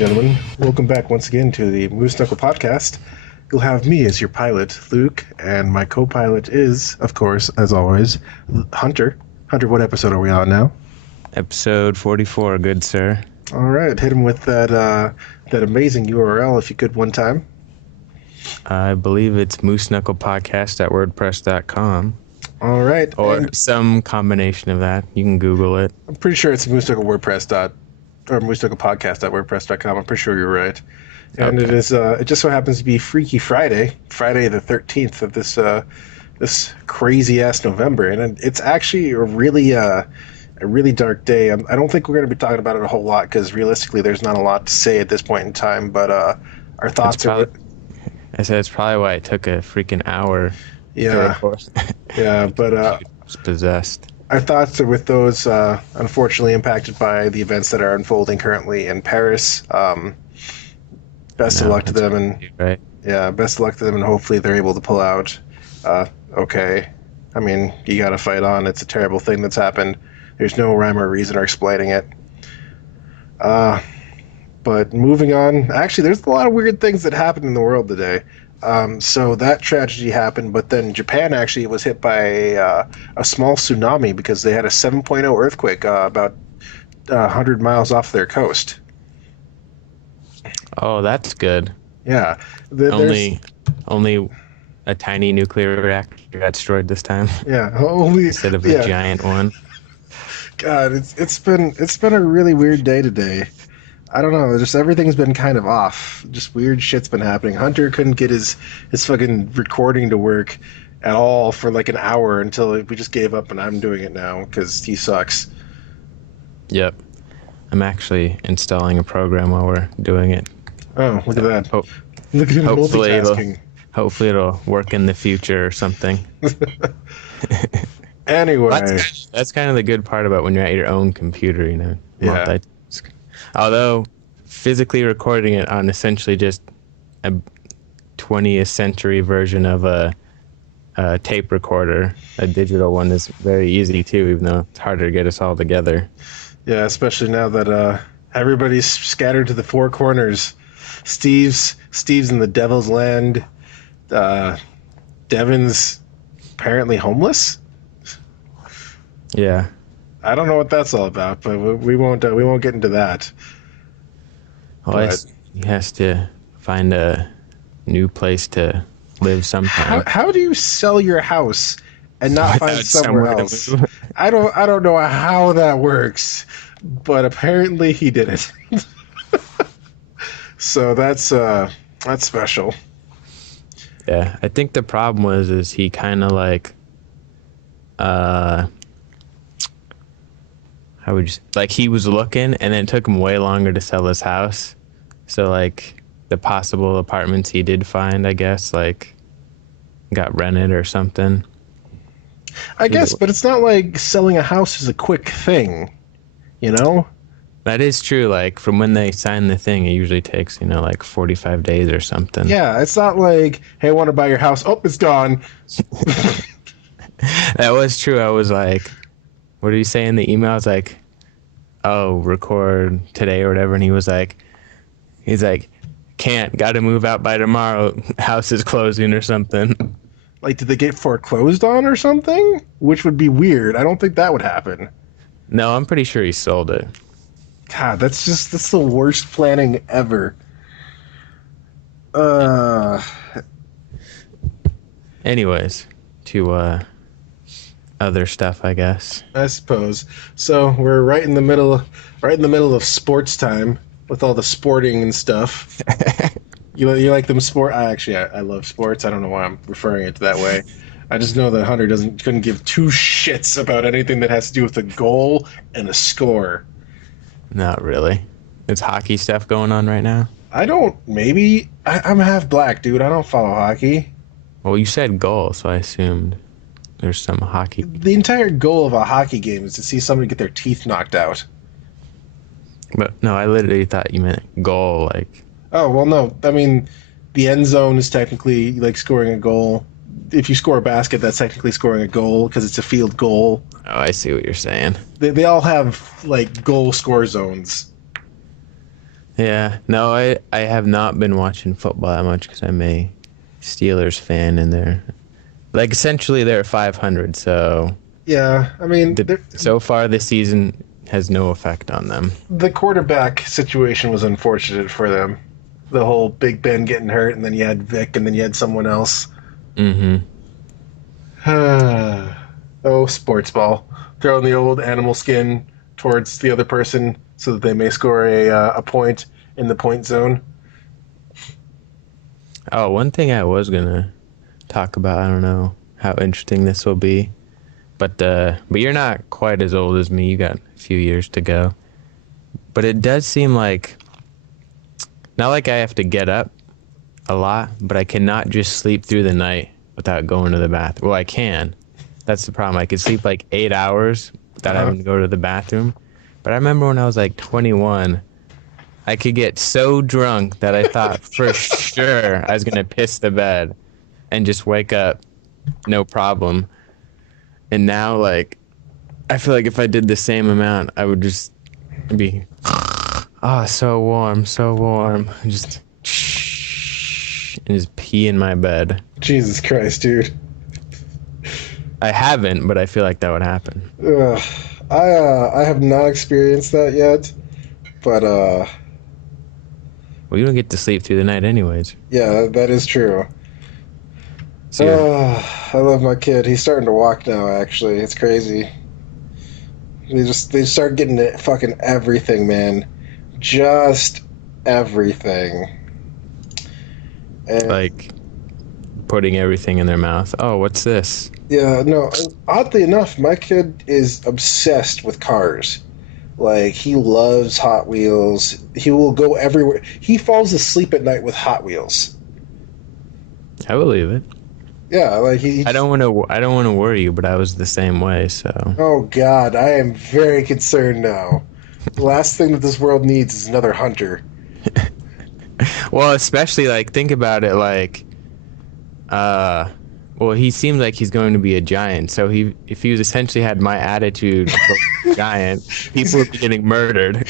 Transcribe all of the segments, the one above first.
gentlemen. Welcome back once again to the Moose Knuckle podcast. You'll have me as your pilot, Luke, and my co-pilot is, of course, as always, Hunter. Hunter, what episode are we on now? Episode 44, good sir. All right, hit him with that amazing URL if you could one time. I believe it's mooseknucklepodcast.wordpress.com. All right. Or some combination of that. You can Google it. I'm pretty sure it's mooseknucklepodcast.wordpress.com. I'm pretty sure you're right. And okay. It just so happens to be Freaky Friday, Friday the 13th of this crazy ass November, and it's actually a really dark day. I don't think we're going to be talking about it a whole lot because realistically, there's not a lot to say at this point in time. But our thoughts are. I said it's probably why it took a freaking hour. Yeah. Yeah, but it's possessed. Our thoughts are with those unfortunately impacted by the events that are unfolding currently in Paris. Best of luck to them, and right. Yeah, best of luck to them, and hopefully they're able to pull out. Okay, I mean, you got to fight on. It's a terrible thing that's happened. There's no rhyme or reason or explaining it. But moving on, actually, there's a lot of weird things that happened in the world today. So that tragedy happened, but then Japan actually was hit by a small tsunami because they had a 7.0 earthquake about 100 miles off their coast. Oh, that's good. Yeah. Only a tiny nuclear reactor got destroyed this time. Yeah, only instead of a giant one. God, it's been a really weird day today. I don't know, just everything's been kind of off. Just weird shit's been happening. Hunter couldn't get his fucking recording to work at all for like an hour until we just gave up, and I'm doing it now because he sucks. Yep. I'm actually installing a program while we're doing it. Oh, look at that. Look at him multitasking. Hopefully it'll work in the future or something. Anyway. That's kind of the good part about when you're at your own computer, you know. Yeah. Multitask. Although physically recording it on essentially just a 20th century version of a tape recorder, a digital one, is very easy too, even though it's harder to get us all together. Yeah, especially now that everybody's scattered to the four corners. Steve's in the devil's land. Devin's apparently homeless. Yeah. I don't know what that's all about, but we won't get into that. Well, he has to find a new place to live sometime. How do you sell your house and not find somewhere else? I don't know how that works, but apparently he did it. So that's special. Yeah, I think the problem is he kind of like he was looking, and then it took him way longer to sell his house. So like the possible apartments he did find, I guess, like got rented or something. I guess, but it's not like selling a house is a quick thing, you know? That is true. Like from when they sign the thing, it usually takes, like 45 days or something. Yeah, it's not like, hey, I want to buy your house. Oh, it's gone. That was true. I was like, what did he say in the email? It's like, oh, record today or whatever. And he's like, can't, got to move out by tomorrow. House is closing or something. Like, did they get foreclosed on or something? Which would be weird. I don't think that would happen. No, I'm pretty sure he sold it. God, that's the worst planning ever. Anyways, to other stuff, I guess. I suppose. So we're right in the middle of sports time with all the sporting and stuff. You like them sport? I love sports. I don't know why I'm referring it that way. I just know that Hunter couldn't give two shits about anything that has to do with a goal and a score. Not really. There's hockey stuff going on right now. Maybe. I'm half black, dude. I don't follow hockey. Well, you said goal, so I assumed there's some hockey. The entire goal of a hockey game is to see somebody get their teeth knocked out. But no, I literally thought you meant goal, like. Oh, well, no. I mean, the end zone is technically like scoring a goal. If you score a basket, that's technically scoring a goal because it's a field goal. Oh, I see what you're saying. They all have like goal score zones. Yeah. No, I have not been watching football that much because I'm a Steelers fan, and they're like essentially they're 500. So Yeah, I mean, so far this season has no effect on them. the quarterback situation was unfortunate for them. The whole Big Ben getting hurt, and then you had Vic, and then you had someone else. Mm-hmm. Oh, sports ball. Throwing the old animal skin towards the other person so that they may score a point in the point zone. Oh, one thing I was gonna talk about. I don't know how interesting this will be, but you're not quite as old as me. You got a few years to go. But it does seem like not like I have to get up a lot, but I cannot just sleep through the night without going to the bathroom. Well, I can. That's the problem. I could sleep like 8 hours without having to go to the bathroom. But I remember when I was like 21, I could get so drunk that I thought for sure I was going to piss the bed and just wake up, no problem. And now, like, I feel like if I did the same amount, I would just be, so warm, so warm. Just, and just pee in my bed. Jesus Christ, dude. I haven't, but I feel like that would happen. I have not experienced that yet, but Well, you don't get to sleep through the night anyways. yeah, that is true. So I love my kid. He's starting to walk now. Actually, it's crazy. They start getting it fucking everything, man. Just everything. And like putting everything in their mouth. Oh, what's this? yeah, no. Oddly enough, my kid is obsessed with cars. Like, he loves Hot Wheels. He will go everywhere. He falls asleep at night with Hot Wheels. I believe it. Yeah, like I don't want to worry you, but I was the same way. So. Oh God, I am very concerned now. The last thing that this world needs is another hunter. Well, especially like think about it, like, well, he seems like he's going to be a giant. So if he was essentially had my attitude of a giant, people would be getting murdered.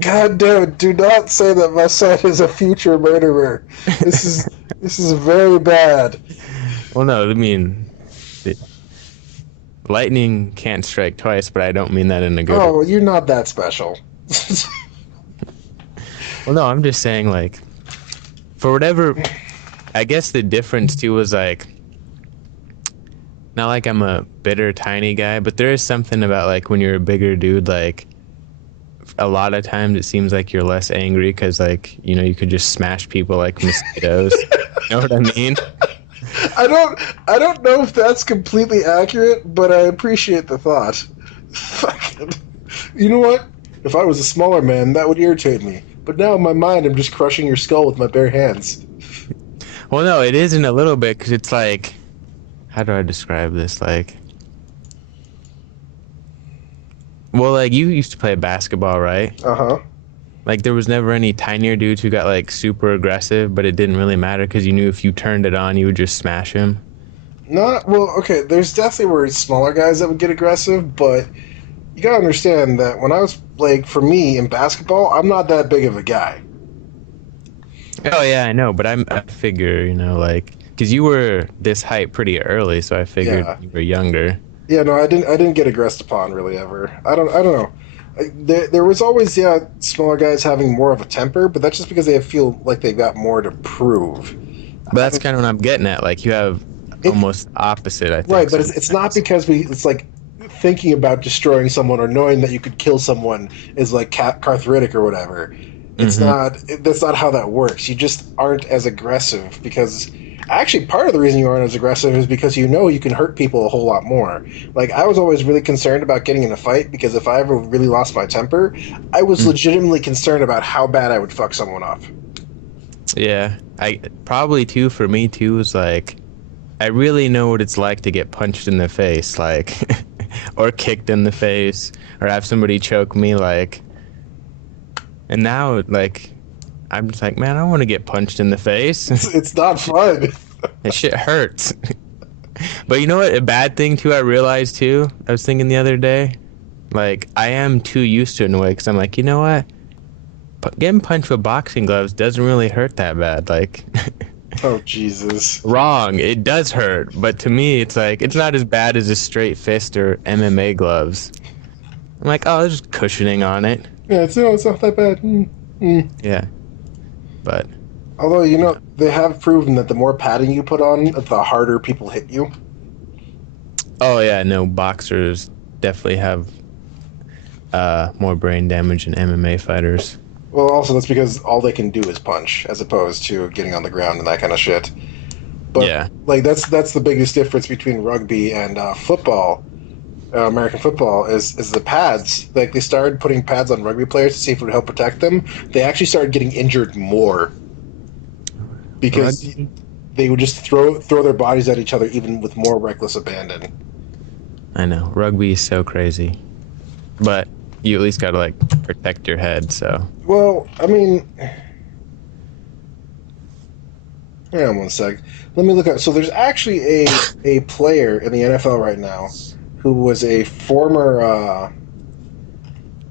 God damn it! Do not say that my son is a future murderer. This is very bad. Well, no, I mean, lightning can't strike twice, but I don't mean that in a good way. Oh, you're not that special. Well, no, I'm just saying, like, for whatever, I guess the difference too was like, not like I'm a bitter tiny guy, but there is something about like when you're a bigger dude, like a lot of times it seems like you're less angry because like, you know, you could just smash people like mosquitoes. You know what I mean? I don't know if that's completely accurate, but I appreciate the thought. Fucking, you know what? If I was a smaller man, that would irritate me. But now in my mind, I'm just crushing your skull with my bare hands. Well, no, it isn't a little bit because it's like, how do I describe this? Like, well, like you used to play basketball, right? Uh-huh. Like there was never any tinier dudes who got like super aggressive, but it didn't really matter because you knew if you turned it on, you would just smash him. Not well. Okay, there's definitely were smaller guys that would get aggressive, but you gotta understand that when I was like, for me in basketball, I'm not that big of a guy. Oh yeah, I know, but I figure, you know, like because you were this height pretty early, so I figured Yeah. you were younger. Yeah, no, I didn't get aggressed upon really ever. I don't know. There was always smaller guys having more of a temper, but that's just because they feel like they've got more to prove. But that's kind of what I'm getting at. Like you have almost opposite, I think. Right, but it's not because it's like thinking about destroying someone or knowing that you could kill someone is like cathartic or whatever. It's not. That's not how that works. You just aren't as aggressive because. Actually, part of the reason you aren't as aggressive is because you know you can hurt people a whole lot more. Like, I was always really concerned about getting in a fight because if I ever really lost my temper, I was legitimately concerned about how bad I would fuck someone up. Yeah, I probably too for me too was like, I really know what it's like to get punched in the face, like, or kicked in the face, or have somebody choke me, like, and now like. I'm just like, man, I don't want to get punched in the face. It's not fun. That shit hurts. But you know what? A bad thing, too, I realized, too, I was thinking the other day, like, I am too used to it in a way, because I'm like, you know what? getting punched with boxing gloves doesn't really hurt that bad. Like, Oh Jesus. wrong. It does hurt, but to me, it's like it's not as bad as a straight fist or MMA gloves. I'm like, oh, there's just cushioning on it. Yeah, it's not that bad. Yeah, but Although they have proven that the more padding you put on, the harder people hit you. oh yeah, no, boxers definitely have more brain damage than MMA fighters. Well, also that's because all they can do is punch, as opposed to getting on the ground and that kind of shit. But Yeah. like that's the biggest difference between rugby and football. American football is the pads. Like they started putting pads on rugby players to see if it would help protect them. They actually started getting injured more because they would just throw their bodies at each other even with more reckless abandon. I know. Rugby is so crazy. But you at least gotta like protect your head, so Well, I mean, hang on one sec. Let me look up. So there's actually a player in the NFL right now who was a former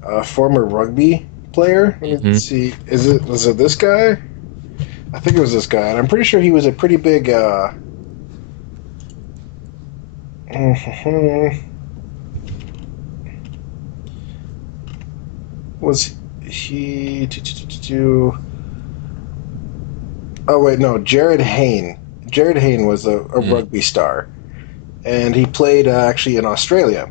rugby player. Let me see. Was it this guy? I think it was this guy, and I'm pretty sure he was a pretty big. Was he? Oh wait, no. Jared Hayne. Jared Hayne was a rugby star, and he played actually in Australia.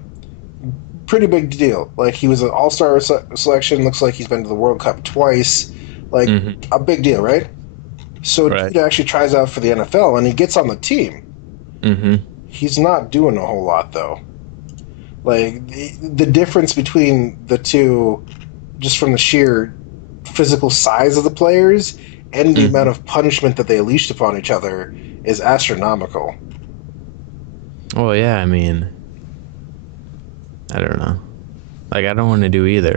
Pretty big deal. Like he was an all-star selection. Looks like he's been to the World Cup twice. Like a big deal, right? So he actually tries out for the NFL, and he gets on the team. He's not doing a whole lot though. Like the difference between the two, just from the sheer physical size of the players and the amount of punishment that they unleashed upon each other, is astronomical. well, yeah, I mean, I don't know. Like, I don't want to do either.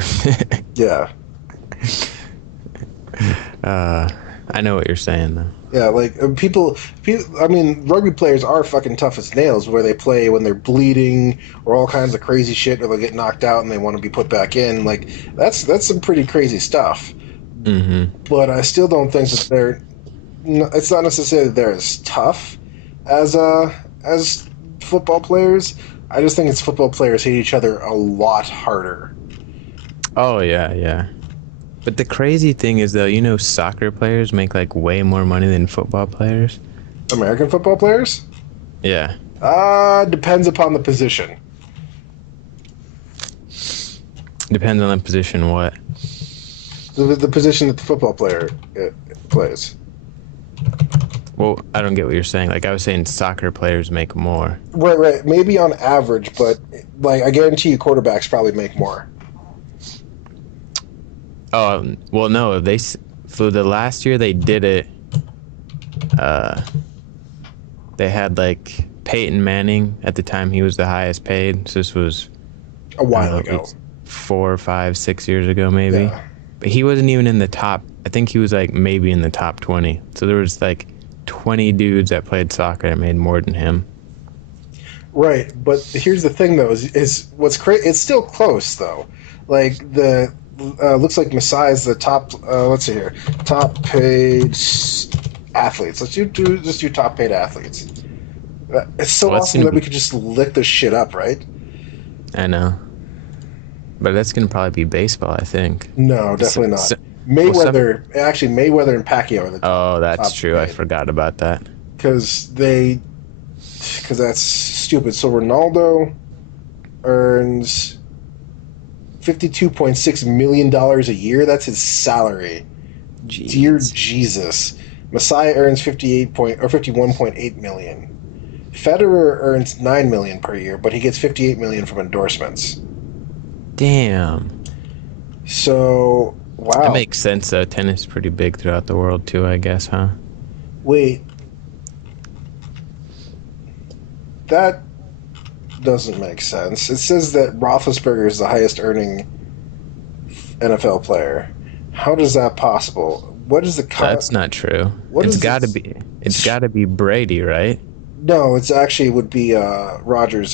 Yeah. I know what you're saying, though. Yeah, like people. I mean, rugby players are fucking tough as nails. Where they play when they're bleeding or all kinds of crazy shit, or they get knocked out and they want to be put back in. Like that's some pretty crazy stuff. But I still don't think that they're. It's not necessarily they're as tough as football players. I just think it's football players hate each other a lot harder. Oh yeah, yeah. But the crazy thing is, though, soccer players make like way more money than football players. American football players? Yeah. Depends upon the position. Depends on the position. What? The position that the football player plays. Well, I don't get what you're saying. Like, I was saying soccer players make more. Right. Maybe on average, but like I guarantee you, quarterbacks probably make more. Oh, well, no. For the last year they did it. They had like Peyton Manning at the time. He was the highest paid. So this was A while ago. 4, 5, 6 years ago, maybe. Yeah. But he wasn't even in the top. I think he was like maybe in the top 20. So there was like 20 dudes that played soccer that made more than him. Right, but here's the thing though: is what's crazy? It's still close though. Like the looks like Masai's the top. Let's see here, top paid athletes. Let's just do top paid athletes. It's so awesome that we could just lick this shit up, right? I know, but that's gonna probably be baseball, I think. No, definitely not. Mayweather, actually, Mayweather and Pacquiao are the top. Oh, that's true. Paid. I forgot about that. Because that's stupid. So Ronaldo earns $52.6 million a year. That's his salary. Jeez. Dear Jesus. Masai earns 51.8 million. Federer earns $9 million per year, but he gets $58 million from endorsements. Damn. So, wow. That makes sense, though. Tennis is pretty big throughout the world, too, I guess, huh? Wait. That doesn't make sense. It says that Roethlisberger is the highest earning NFL player. How does that possible? What is the That's not true. It's got to be Brady, right? No, it's actually would be Rodgers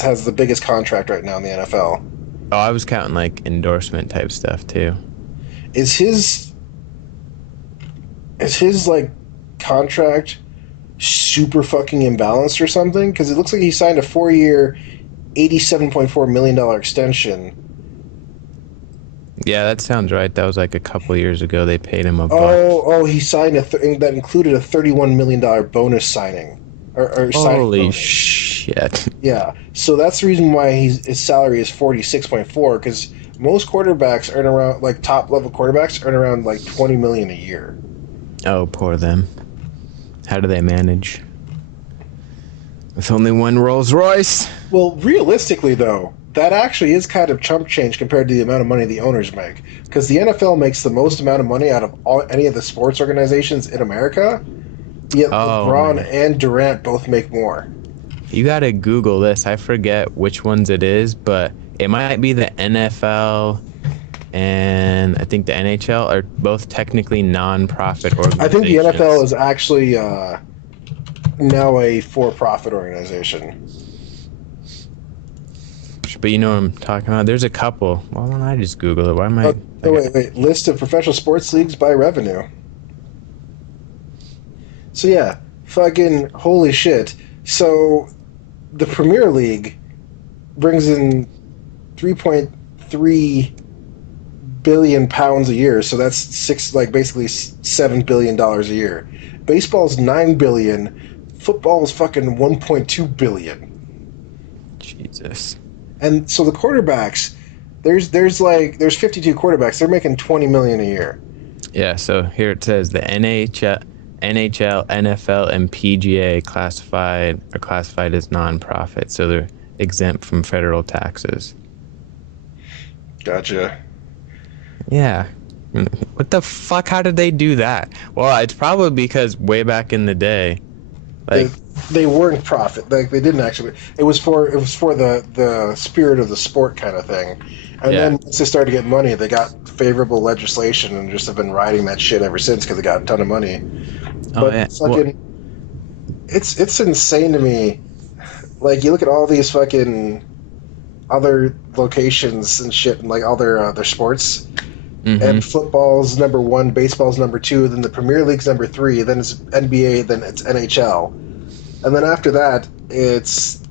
has the biggest contract right now in the NFL. Oh, I was counting like endorsement type stuff too. Is his like contract super fucking imbalanced or something? Because it looks like he signed a 4 year, $87.4 million extension. Yeah, that sounds right. That was like a couple years ago. They paid him a buck. Oh, he signed that included a $31 million bonus signing, or signing Holy bonus. shit. Yeah, so that's the reason why his salary is 46.4. Because most quarterbacks earn around, like top level quarterbacks earn around like 20 million a year. Oh, poor them. How do they manage? With only one Rolls Royce? Well, realistically, though, that actually is kind of chump change compared to the amount of money the owners make. Because the NFL makes the most amount of money out of any of the sports organizations in America, yet Oh, LeBron man. and Durant both make more. You gotta Google this. I forget which ones it is, but it might be the NFL and I think the NHL are both technically non-profit I think the NFL organizations. is actually now a for-profit organization. But you know what I'm talking about? There's a couple. Why don't I just Google it? Why am I... Oh, wait. List of professional sports leagues by revenue. So yeah, fucking holy shit. So the Premier League brings in 3.3 billion pounds a year. So that's basically $7 billion a year. Baseball's 9 billion. Football's fucking 1.2 billion. Jesus. And so the quarterbacks, there's 52 quarterbacks. They're making 20 million a year. Yeah, so here it says the NHL, NFL, and PGA are classified as non-profit, so they're exempt from federal taxes. Gotcha. Yeah. What the fuck? How did they do that? Well, it's probably because way back in the day, They, like, they weren't profit. Like they didn't actually. It was for the spirit of the sport kind of thing. And yeah. then once they started to get money, they got favorable legislation and just have been riding that shit ever since because they got a ton of money. Oh, But yeah. Well, fucking, it's insane to me. Like you look at all these fucking other locations and shit, and like all their sports. And mm-hmm. football's number one, baseball's number two, then the Premier League's number three, then it's NBA, then it's NHL, and then after that, it's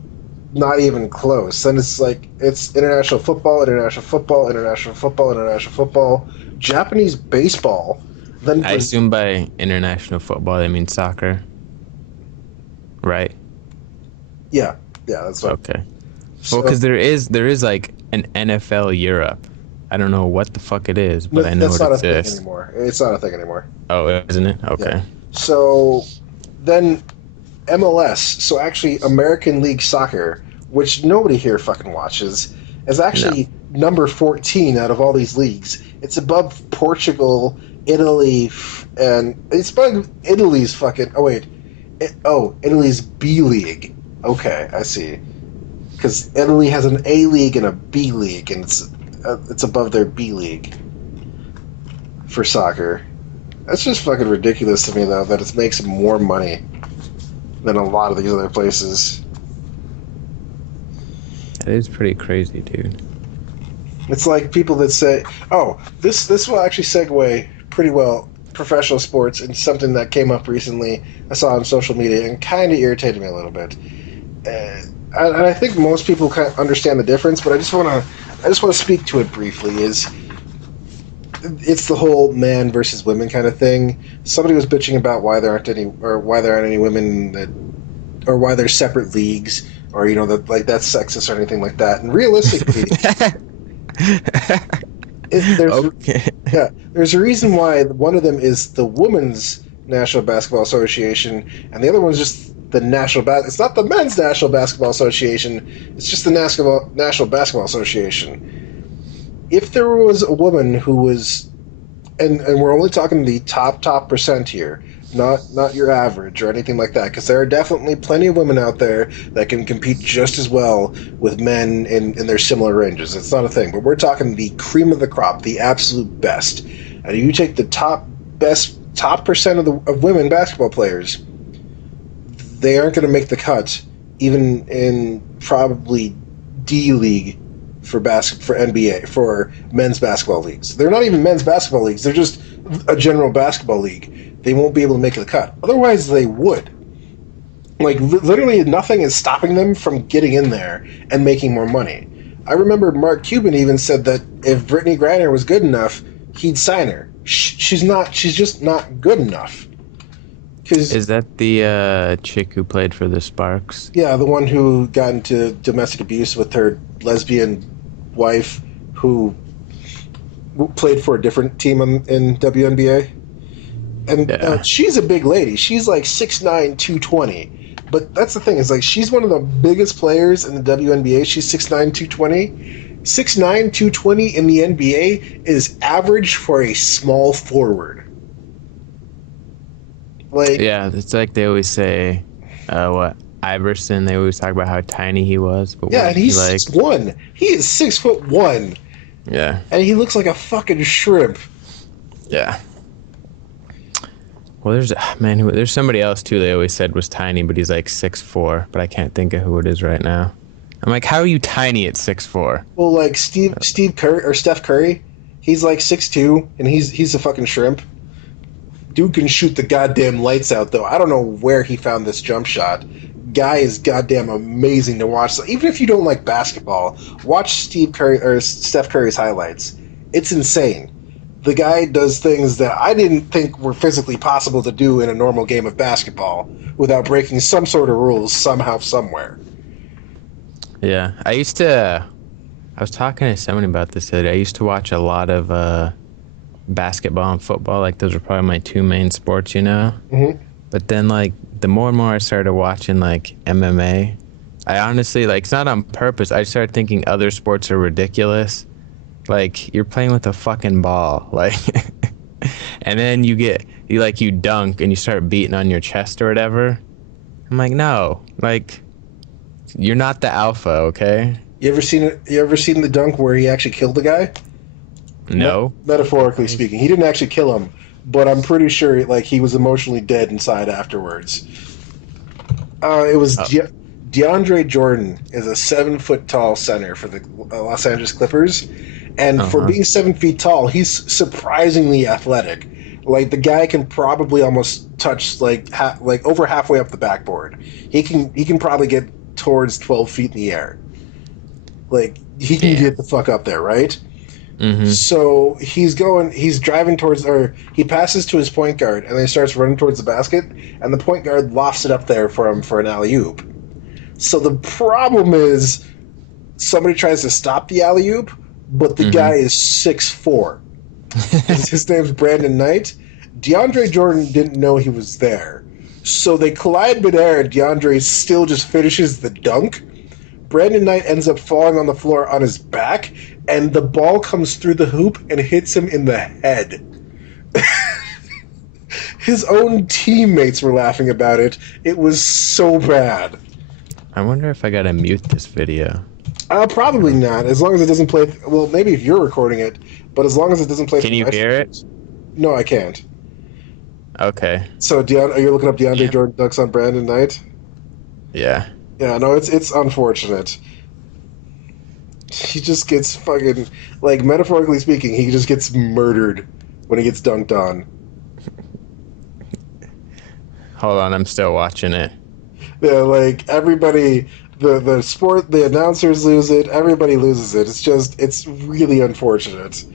not even close. Then it's like it's international football, international football, international football, international football, Japanese baseball. Then I assume by international football they mean soccer, right? yeah, that's what. Okay. Well, So because there is like an NFL Europe. I don't know what the fuck it is, but I know that's it not a thing exists. anymore. It's not a thing anymore. Oh, isn't it? Yeah. Okay. So then MLS, so actually American League Soccer, which nobody here fucking watches, is No. actually number 14 out of all these leagues. It's above Portugal, Italy, and it's above Italy's fucking. Oh wait, Italy's B League. Okay, I see. Because Italy has an A League and a B League, and it's above their B League for soccer. That's just fucking ridiculous to me, though, that it makes more money than a lot of these other places. That is pretty crazy, dude. It's like people that say, "Oh, this will actually segue pretty well professional sports into something that came up recently. I saw on social media and kind of irritated me a little bit." And I think most people kind of understand the difference, but I just want to speak to it briefly. It's the whole man versus women kind of thing. Somebody was bitching about why there aren't any women that, or why there's separate leagues, or that like that's sexist or anything like that. And realistically, there's Okay. yeah, there's a reason why one of them is the Women's National Basketball Association, and the other one's just the It's not the Men's National Basketball Association. It's just the National Basketball Association. If there was a woman who was, and we're only talking the top percent here, not your average or anything like that, because there are definitely plenty of women out there that can compete just as well with men in their similar ranges. It's not a thing, but we're talking the cream of the crop, the absolute best. And you take the top percent of women basketball players, they aren't going to make the cut, even in probably D League for NBA for men's basketball leagues. They're not even men's basketball leagues. They're just a general basketball league. They won't be able to make the cut. Otherwise, they would. Like literally, nothing is stopping them from getting in there and making more money. I remember Mark Cuban even said that if Brittany Griner was good enough, he'd sign her. She's not. She's just not good enough. Is that the chick who played for the Sparks? Yeah, the one who got into domestic abuse with her lesbian wife, who played for a different team in WNBA. And she's a big lady. She's like 6'9", 220. But that's the thing, is like she's one of the biggest players in the WNBA. She's 6'9", 220. 6'9", 220 in the NBA is average for a small forward. Like, yeah, it's like they always say, Iverson. They always talk about how tiny he was. But yeah, and he's 6'1". He is 6'1". Yeah, and he looks like a fucking shrimp. Yeah. Well, there's somebody else too. They always said was tiny, but he's like 6'4". But I can't think of who it is right now. I'm like, how are you tiny at 6'4"? Well, like Steve Curry or Steph Curry, he's like 6'2", and he's a fucking shrimp. Dude can shoot the goddamn lights out, though. I don't know where he found this jump shot. Guy is goddamn amazing to watch. So even if you don't like basketball, watch Steve Curry or Steph Curry's highlights. It's insane. The guy does things that I didn't think were physically possible to do in a normal game of basketball without breaking some sort of rules somehow, somewhere. Yeah, I was talking to someone about this today. I used to watch a lot of basketball and football. Like, those were probably my two main sports, you know? Mm-hmm. But then, like, the more and more I started watching, like, MMA, I honestly, like, it's not on purpose. I started thinking other sports are ridiculous. Like, you're playing with a fucking ball. Like, and then you dunk and you start beating on your chest or whatever. I'm like, no. Like, you're not the alpha, okay? You ever seen the dunk where he actually killed the guy? No. Metaphorically speaking, he didn't actually kill him, but I'm pretty sure like he was emotionally dead inside afterwards. It was DeAndre Jordan is a 7 foot tall center for the Los Angeles Clippers, and for being 7 feet tall, he's surprisingly athletic. Like the guy can probably almost touch like over halfway up the backboard. He can probably get towards 12 feet in the air. Like he can get the fuck up there, right? Mm-hmm. So he's driving towards, or he passes to his point guard, and then he starts running towards the basket, and the point guard lofts it up there for him for an alley-oop. So the problem is, somebody tries to stop the alley-oop, but the guy is 6'4". His name's Brandon Knight. DeAndre Jordan didn't know he was there. So they collide midair, and DeAndre still just finishes the dunk. Brandon Knight ends up falling on the floor on his back, and the ball comes through the hoop and hits him in the head. His own teammates were laughing about it. It was so bad. I wonder if I gotta mute this video. Probably not, as long as it doesn't play... Well, maybe if you're recording it, but as long as it doesn't play... Can you hear it? No, I can't. Okay. So, are you looking up DeAndre Jordan dunks on Brandon Knight? Yeah. Yeah, no, it's unfortunate. He just gets fucking... Like, metaphorically speaking, he just gets murdered when he gets dunked on. Hold on, I'm still watching it. Yeah, like, everybody... The announcers lose it, everybody loses it. It's really unfortunate.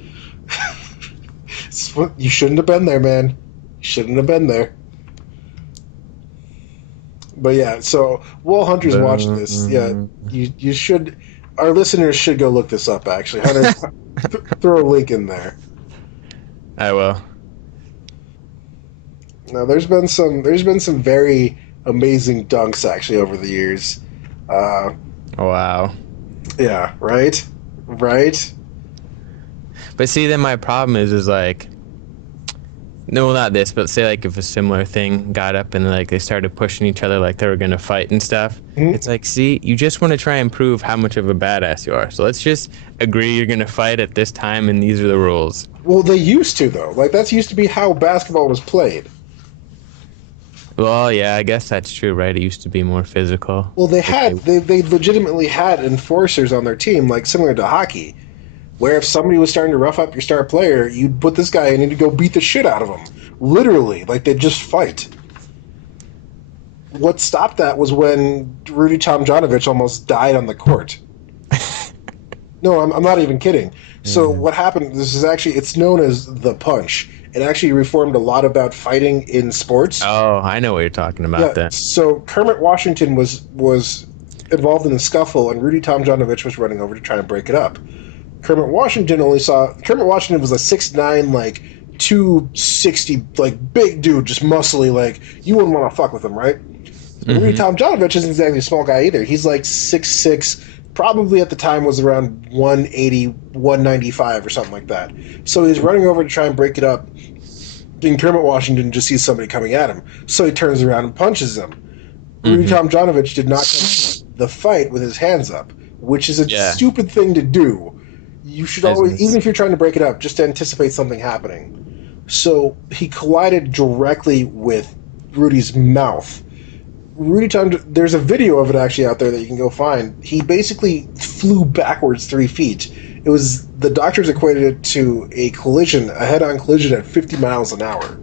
You shouldn't have been there, man. You shouldn't have been there. But yeah, so while Hunter's watching this, you should... Our listeners should go look this up, actually. Hunter, throw a link in there. I will. Now, there's been some very amazing dunks, actually, over the years. Wow. Yeah, right? Right? But see, then my problem is like... No, well, not this, but say like if a similar thing got up and like they started pushing each other like they were gonna fight and stuff. Mm-hmm. It's like, see, you just want to try and prove how much of a badass you are. So let's just agree you're gonna fight at this time and these are the rules. Well, they used to though. Like that's used to be how basketball was played. Well, yeah, I guess that's true, right? It used to be more physical. Well, Like they, they legitimately had enforcers on their team, like similar to hockey, where if somebody was starting to rough up your star player, you'd put this guy in and you'd go beat the shit out of him. Literally, like they'd just fight. What stopped that was when Rudy Tomjanovich almost died on the court. No, I'm not even kidding. So yeah. what happened? This is actually it's known as the punch. It actually reformed a lot about fighting in sports. Oh, I know what you're talking about Yeah. then. So Kermit Washington was involved in the scuffle, and Rudy Tomjanovich was running over to try and break it up. Kermit Washington was a 6'9", like 260, like big dude, just muscly, like you wouldn't want to fuck with him, right? Rudy Tomjanovich isn't exactly a small guy either. He's like 6'6", probably at the time was around 180, 195 or something like that. So he's running over to try and break it up. And Kermit Washington just sees somebody coming at him. So he turns around and punches him. Rudy Tomjanovich did not come the fight with his hands up, which is a Yeah. stupid thing to do. You should As always, in- even if you're trying to break it up, just anticipate something happening. So he collided directly with Rudy's mouth. There's a video of it actually out there that you can go find. He basically flew backwards 3 feet. It was the doctors equated it to a collision, a head-on collision at 50 miles an hour.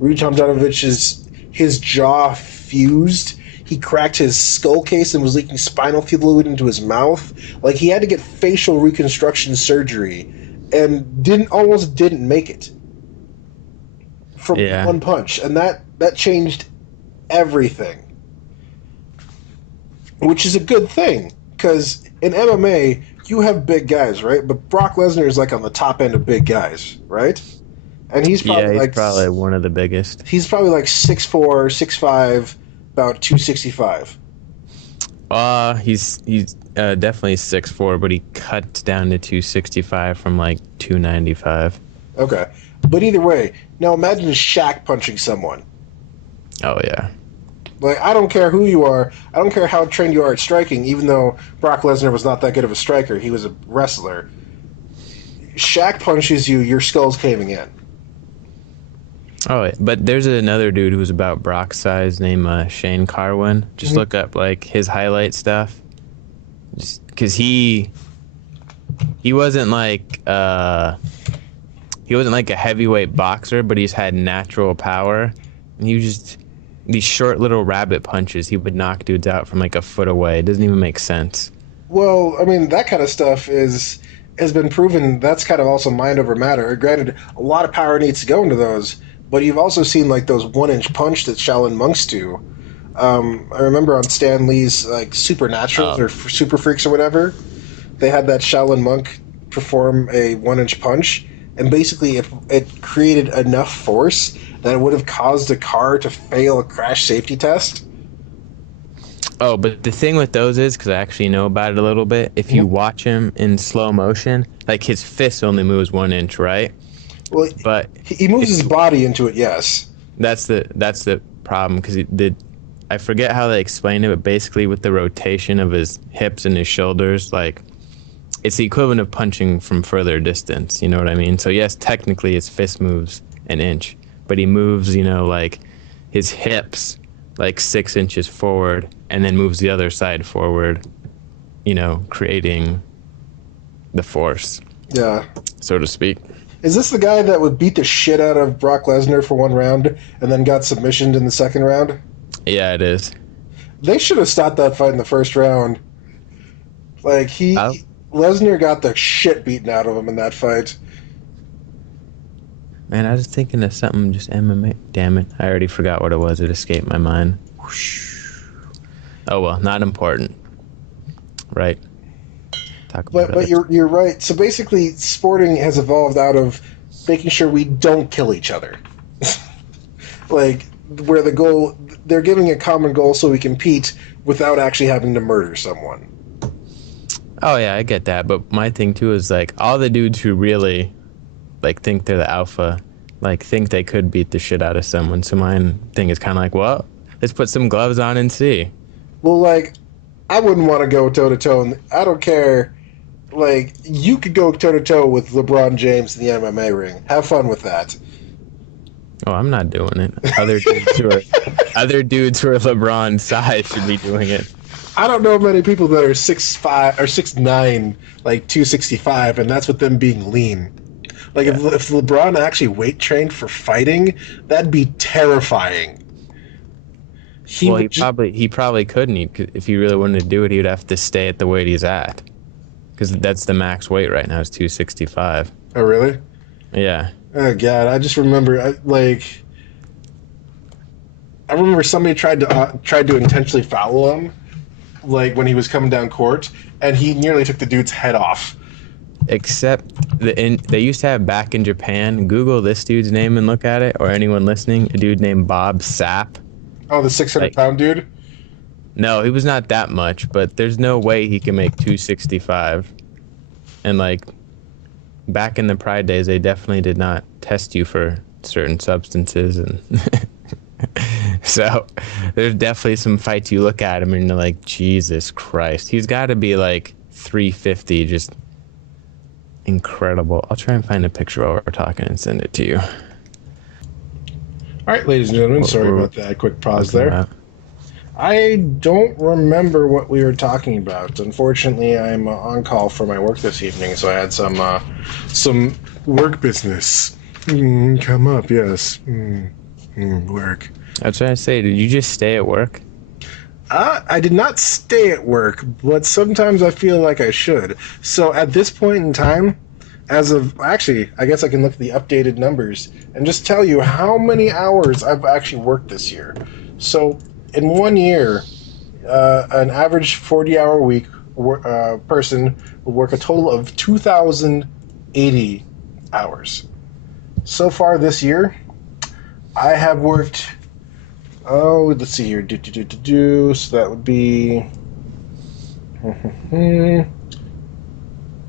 Rudy Tomjanovich's his jaw fused. He cracked his skull case and was leaking spinal fluid into his mouth. Like he had to get facial reconstruction surgery, and almost didn't make it from Yeah. one punch, and that changed everything. Which is a good thing, because in MMA, you have big guys, right? But Brock Lesnar is like on the top end of big guys, right? And he's Yeah, probably he's probably one of the biggest. he's probably like 6'4", 6'5", about 265. He's definitely 6'4", but he cuts down to 265 from like 295. Okay. But either way, now imagine Shaq punching someone. Oh yeah. Like, I don't care who you are. I don't care how trained you are at striking, even though Brock Lesnar was not that good of a striker. He was a wrestler. Shaq punches you, your skull's caving in. Oh, yeah. But there's another dude who's about Brock's size named Shane Carwin. Just look up like his highlight stuff. Just because he wasn't like he wasn't like a heavyweight boxer, but he's had natural power. And he was just these short little rabbit punches. He would knock dudes out from like a foot away. It doesn't even make sense. Well, I mean, that kind of stuff has been proven. That's kind of also mind over matter. Granted, a lot of power needs to go into those, but you've also seen like those 1-inch punch that Shaolin monks do. I remember on Stan Lee's like Supernaturals or Super Freaks or whatever, they had that Shaolin monk perform a 1-inch punch, and basically it created enough force that it would have caused a car to fail a crash safety test. Oh, but the thing with those is, because I actually know about it a little bit, if you watch him in slow motion, like his fist only moves 1 inch, right? Well, But he moves his body into it, yes. that's the problem, because I forget how they explain it, but basically with the rotation of his hips and his shoulders, like it's the equivalent of punching from further distance. You know what I mean? So yes, technically his fist moves 1 inch, but he moves, like his hips like 6 inches forward and then moves the other side forward, creating the force, Yeah. so to speak. Is this the guy that would beat the shit out of Brock Lesnar for one round and then got submissioned in the second round? Yeah, it is. They should have stopped that fight in the first round. Like, Lesnar got the shit beaten out of him in that fight. Man, I was thinking of something just MMA. Damn it. I already forgot what it was. It escaped my mind. Oh, well, not important. Right. Talk about But you're right. So basically, sporting has evolved out of making sure we don't kill each other. Like, where they're giving a common goal so we compete without actually having to murder someone. Oh, yeah, I get that. But my thing, too, is, like, all the dudes who really, like, think they're the alpha, like, think they could beat the shit out of someone. So my thing is kind of like, well, let's put some gloves on and see. Well, like, I wouldn't want to go toe-to-toe. And I don't care. Like, you could go toe-to-toe with LeBron James in the MMA ring. Have fun with that. Oh, I'm not doing it. Other dudes who are LeBron's size should be doing it. I don't know many people that are 6'5" or 6'9", like 265, and that's with them being lean. Like Yeah. if LeBron actually weight trained for fighting, that'd be terrifying. He Well, would just, he probably couldn't. If he really wanted to do it, he would have to stay at the weight he's at, because that's the max weight right now is 265. oh really? Yeah. Oh god, I just remember I remember somebody tried to intentionally foul him, like when he was coming down court, and he nearly took the dude's head off. Except they used to have back in Japan. Google this dude's name and look at it, or anyone listening. A dude named Bob Sapp. Oh, the 600-pound dude. No, he was not that much, but there's no way he can make 265. And like back in the Pride days, they definitely did not test you for certain substances, and so there's definitely some fights you look at him and you're like, Jesus Christ, he's got to be like 350, just incredible. I'll try and find a picture while we're talking and send it to you. All right, ladies and gentlemen, sorry about that quick pause there. I don't remember what we were talking about. Unfortunately, I'm on call for my work this evening, so I had some work business come up. Yes, work. I was trying to say, did you just stay at work? I did not stay at work, but sometimes I feel like I should. So at this point in time, actually, I guess I can look at the updated numbers and just tell you how many hours I've actually worked this year. So in 1 year, an average 40-hour week person will work a total of 2,080 hours. So far this year, I have worked... Oh, let's see here. So that would be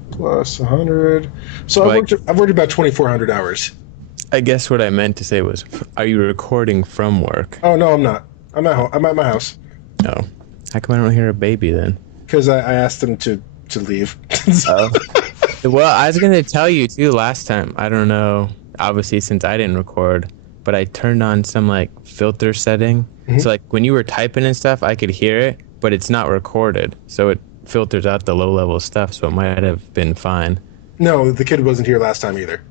plus 100. So I've worked about 2,400 hours. I guess what I meant to say was, are you recording from work? Oh no, I'm not. I'm at home. I'm at my house. No. How come I don't hear a baby then? Because I asked them to leave. Oh. Well, I was gonna tell you too last time. I don't know. Obviously, since I didn't record. But I turned on some like filter setting. Mm-hmm. So like when you were typing and stuff, I could hear it, but it's not recorded. So it filters out the low level stuff. So it might have been fine. No, the kid wasn't here last time either.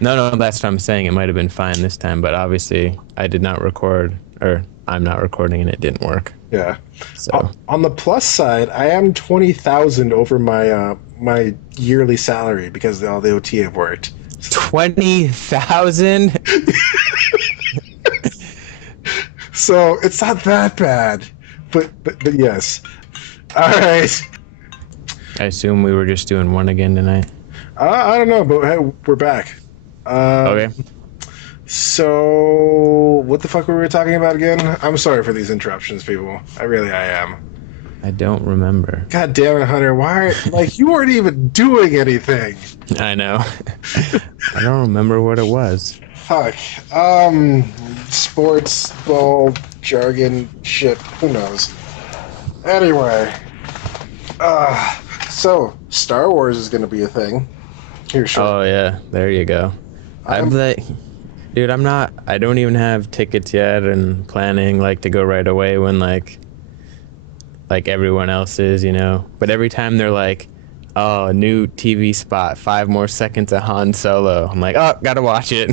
No, that's what I'm saying. It might have been fine this time, but obviously I did not record, or I'm not recording, and it didn't work. Yeah. So on the plus side, I am 20,000 over my my yearly salary because of all the OT I've worked. 20,000. So it's not that bad, but yes. All right. I assume we were just doing one again tonight. I don't know, but hey, we're back. Okay. So what the fuck were we talking about again? I'm sorry for these interruptions, people. I am. I don't remember. God damn it, Hunter! Why? Like you weren't even doing anything. I know. I don't remember what it was. Fuck. Sports, ball, jargon, shit. Who knows? Anyway. So, Star Wars is going to be a thing. Here, sure. Oh, yeah. There you go. I'm like... Dude, I don't even have tickets yet and planning, like, to go right away when, like everyone else is, you know? But every time they're like, oh, new TV spot, 5 more seconds of Han Solo. I'm like, oh, gotta watch it.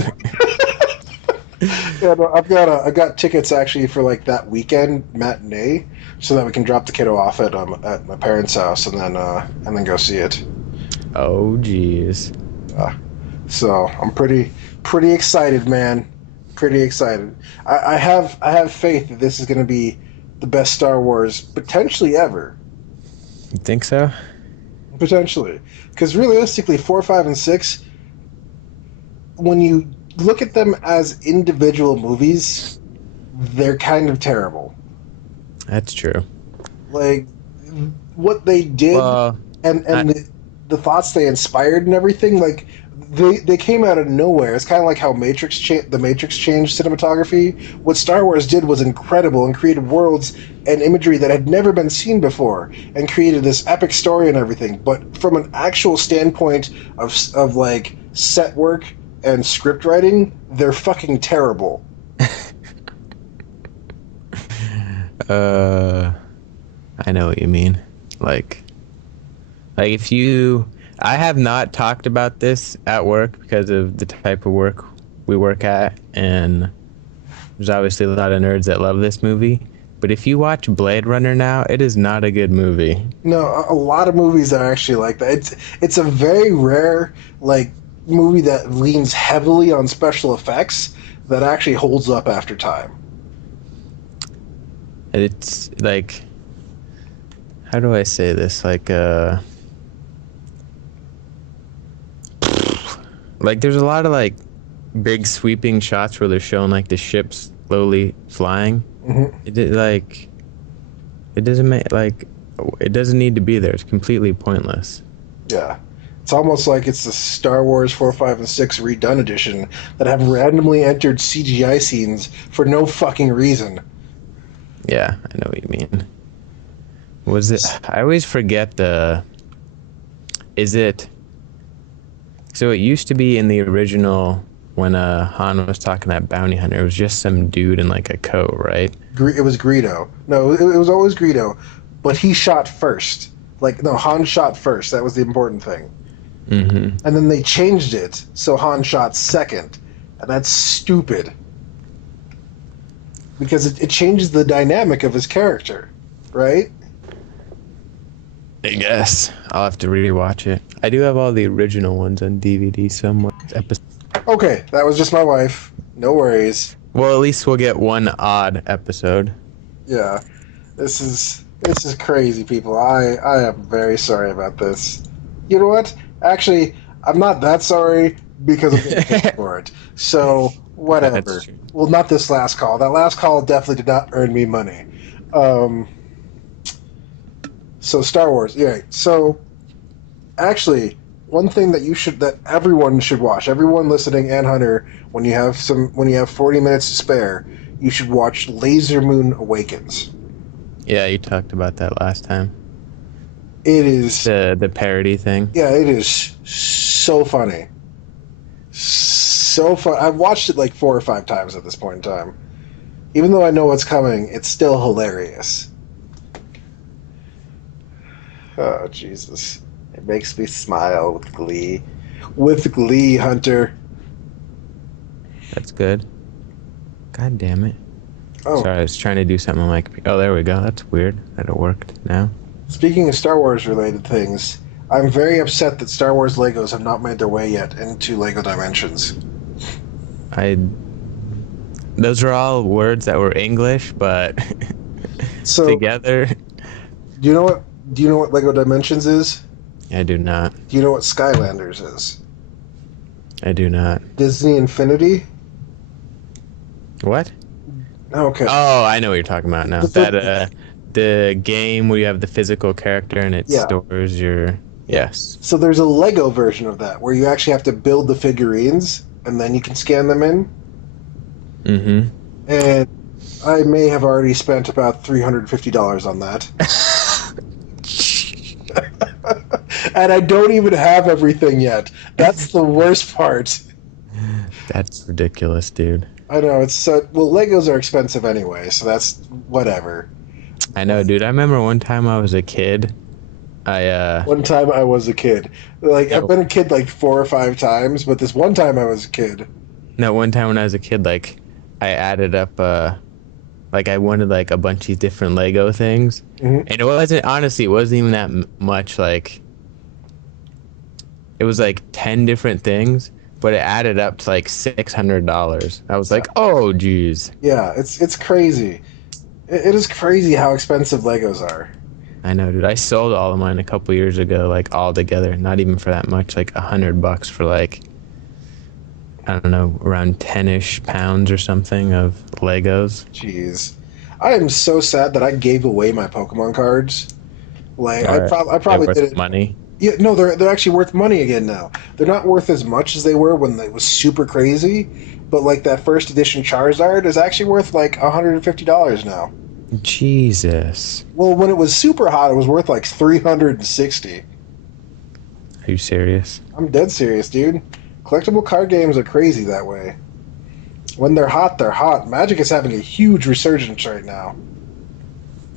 Yeah, no, I've got tickets actually for like that weekend matinee, so that we can drop the kiddo off at my parents' house and then go see it. Oh, jeez. So I'm pretty excited, man. Pretty excited. I have faith that this is going to be the best Star Wars potentially ever. You think so? Potentially, because realistically, 4, 5, and 6, when you look at them as individual movies, they're kind of terrible. That's true. Like what they did and the thoughts they inspired and everything, like they came out of nowhere. It's kind of like how the Matrix changed cinematography. What Star Wars did was incredible and created worlds and imagery that had never been seen before, and created this epic story and everything. But from an actual standpoint of like set work and script writing, they're fucking terrible. Uh, I know what you mean. Like, if you, I have not talked about this at work because of the type of work we work at, and there's obviously a lot of nerds that love this movie. But if you watch Blade Runner now, it is not a good movie. No, a lot of movies are actually like that. It's a very rare like movie that leans heavily on special effects that actually holds up after time. It's like, how do I say this? Like there's a lot of like big sweeping shots where they're showing like the ship slowly flying. Mm-hmm. It doesn't make like it doesn't need to be there. It's completely pointless. Yeah. It's almost like it's the Star Wars 4, 5, and 6 redone edition that have randomly entered CGI scenes for no fucking reason. Yeah, I know what you mean. Was it? I always forget the. Is it? So it used to be in the original when Han was talking to that bounty hunter. It was just some dude in like a coat, right? It was Greedo. No, it was always Greedo, but he shot first. Like, no, Han shot first. That was the important thing. Mm-hmm. And then they changed it so Han shot second, and that's stupid because it changes the dynamic of his character, right? I guess I'll have to rewatch it. I do have all the original ones on DVD somewhere. Okay, that was just my wife. No worries. Well, at least we'll get one odd episode. Yeah, this is crazy, people. I am very sorry about this. You know what? Actually, I'm not that sorry because I'm getting paid for it. So whatever. That's true. Well, not this last call. That last call definitely did not earn me money. So Star Wars. Yeah. So actually, one thing that everyone should watch, everyone listening and Hunter, when you have 40 minutes to spare, you should watch Laser Moon Awakens. Yeah, you talked about that last time. It is the parody thing. Yeah, it is so funny. So fun. I've watched it like 4 or 5 times at this point in time. Even though I know what's coming, it's still hilarious. Oh, Jesus. It makes me smile with glee. With glee, Hunter. That's good. God damn it. Oh, Sorry, I was trying to do something on my computer. Oh, there we go. That's weird that it worked now. speaking of Star Wars related things, I'm very upset that Star Wars Legos have not made their way yet into Lego Dimensions. Those are all words that were English, but So, together, do you know what Lego Dimensions is? I do not. Do you know what Skylanders is? I do not. Disney Infinity? What? Okay. Oh, I know what you're talking about now. The game where you have the physical character and it Yeah. stores your. Yes. So there's a Lego version of that where you actually have to build the figurines and then you can scan them in. Mm-hmm. And I may have already spent about $350 on that. And I don't even have everything yet. That's the worst part. That's ridiculous, dude. I know, it's so... Well, Legos are expensive anyway, so that's whatever. I know, dude. I remember one time I was a kid. One time I was a kid. Like, I've been a kid like 4 or 5 times, but this one time I was a kid. No, one time when I was a kid, like, I added up, like, I wanted, like, a bunch of different Lego things. Mhm. And it wasn't even that much, like, it was, like, 10 different things, but it added up to, like, $600. I was like, oh, geez. Yeah, it's crazy. It is crazy how expensive Legos are. I know, dude. I sold all of mine a couple years ago, like, all together. Not even for that much, like, $100 for, like, I don't know, around 10-ish pounds or something of Legos. Jeez. I am so sad that I gave away my Pokemon cards. Like, I probably They're did worth it. money. Yeah, no, they're actually worth money again now. They're not worth as much as they were when it was super crazy, but like that first edition Charizard is actually worth like $150 now. Jesus. Well, when it was super hot, it was worth like $360. Are you serious? I'm dead serious, dude. Collectible card games are crazy that way. When they're hot, they're hot. Magic is having a huge resurgence right now.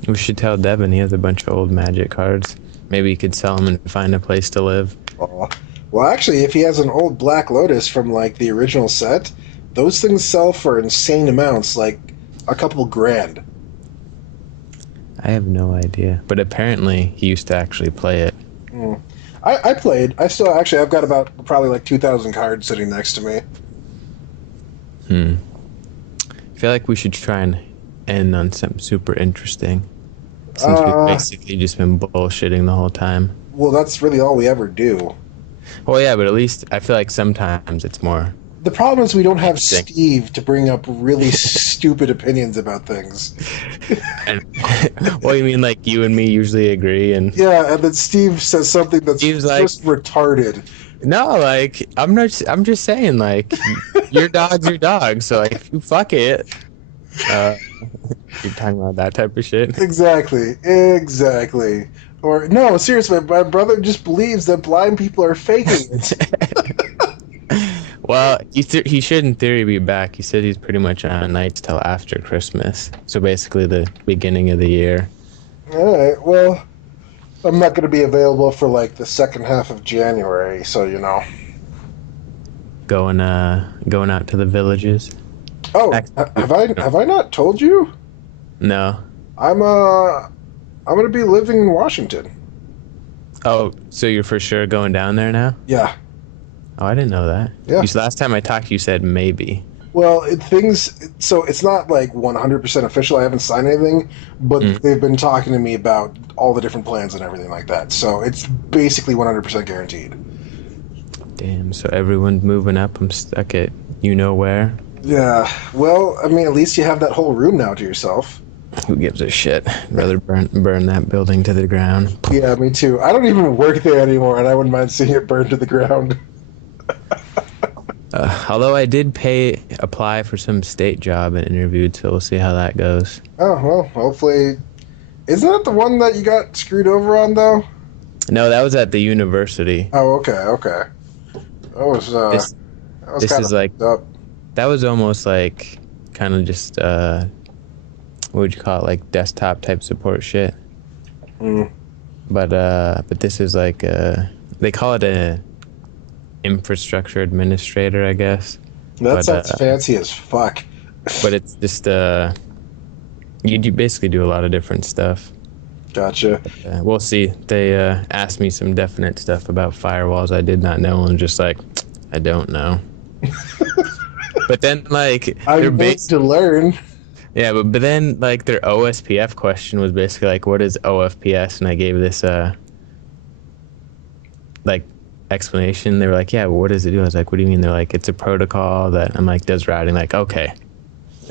We should tell Devin he has a bunch of old Magic cards. Maybe he could sell them and find a place to live. Oh. Well, actually, if he has an old Black Lotus from, like, the original set, those things sell for insane amounts, like a couple grand. I have no idea. But apparently, he used to actually play it. Mm. I played. I've got about probably like 2,000 cards sitting next to me. I feel like we should try and end on something super interesting. Since we've basically just been bullshitting the whole time. Well, that's really all we ever do. Well, yeah, but at least I feel like sometimes it's more. The problem is we don't have Steve to bring up really stupid opinions about things. Well, you mean like you and me usually agree, and yeah, and then Steve says something that's just retarded. No, like I'm just saying, like your dog's your dog, so like if you fuck it, you're talking about that type of shit. Exactly. Or no, seriously, my brother just believes that blind people are faking it. Well, he should, in theory, be back. He said he's pretty much on nights till after Christmas. So basically the beginning of the year. All right, well, I'm not going to be available for, like, the second half of January, so, you know. Going out to the villages? Oh, have I not told you? No. I'm going to be living in Washington. Oh, so you're for sure going down there now? Yeah. Oh, I didn't know that. Yeah. Last time I talked, you said maybe. Well, so it's not like 100% official. I haven't signed anything, but they've been talking to me about all the different plans and everything like that. So it's basically 100% guaranteed. Damn, so everyone's moving up. I'm stuck at you know where. Yeah, well, I mean, at least you have that whole room now to yourself. Who gives a shit? I'd rather burn that building to the ground. Yeah, me too. I don't even work there anymore, and I wouldn't mind seeing it burned to the ground. Although I did apply for some state job and interviewed, so we'll see how that goes. Oh, well, hopefully. Isn't that the one that you got screwed over on, though? No, that was at the university. Oh, okay. That was this is like up. That was almost like kind of just what would you call it, like desktop type support shit. But this is like they call it a infrastructure administrator, I guess. That sounds fancy as fuck. But it's just you basically do a lot of different stuff. Gotcha. We'll see. They asked me some definite stuff about firewalls I did not know, and just like I don't know. But then like I'm based to learn. Yeah, but then like their OSPF question was basically like, what is OFPS? And I gave this like explanation. They were like, yeah, well, what does it do? I was like, what do you mean? They're like, it's a protocol that I'm like does routing. Like, okay.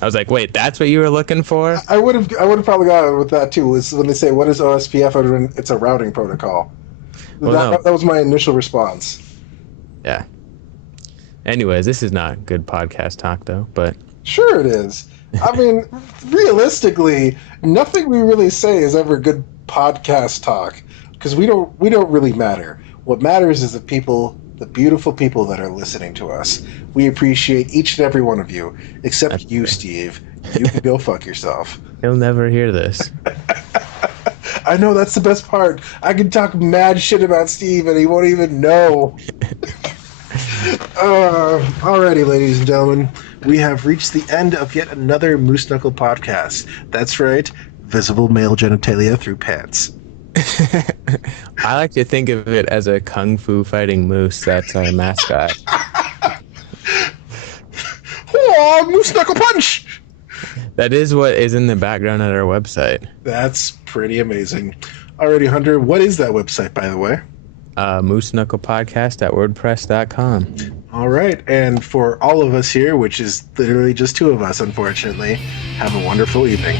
I was like, wait, that's what you were looking for? I would have probably got it with that too. Is when they say what is OSPF, it's a routing protocol. That was my initial response. Yeah. Anyways, this is not good podcast talk though, but sure it is. I mean, realistically, nothing we really say is ever good podcast talk because we don't really matter. What matters is the beautiful people that are listening to us. We appreciate each and every one of you, except you, Steve. You can go fuck yourself. He'll never hear this. I know, that's the best part. I can talk mad shit about Steve and he won't even know. Alrighty, ladies and gentlemen. We have reached the end of yet another Moose Knuckle podcast. That's right, visible male genitalia through pants. I like to think of it as a kung fu fighting moose. That's our mascot. Oh, Moose Knuckle Punch! That is what is in the background at our website. That's pretty amazing. Alrighty, Hunter, what is that website, by the way? mooseknucklepodcast.wordpress.com. All right, and for all of us here, which is literally just two of us, unfortunately, have a wonderful evening.